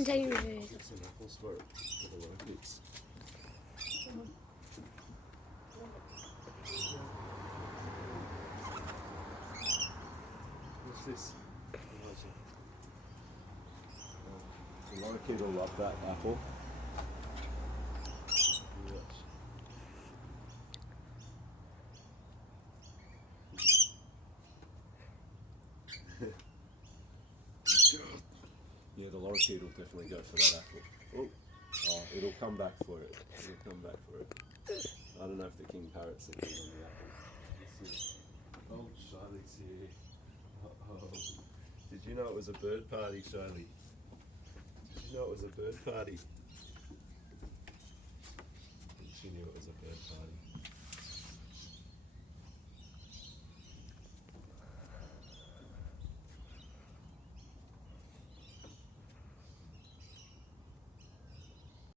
Container food. Get some apples for the locals. What's this? The lorikeet will love that apple. Yes. Yeah, the lorikeet will definitely go for that apple. Oh, it'll come back for it. It'll come back for it. I don't know if the king parrot's are keen on the apple. Let's see. Oh, Charlie's here. Uh-oh. Did you know it was a bird party, Charlie? Did you know it was a bird party? She knew it was a bird party.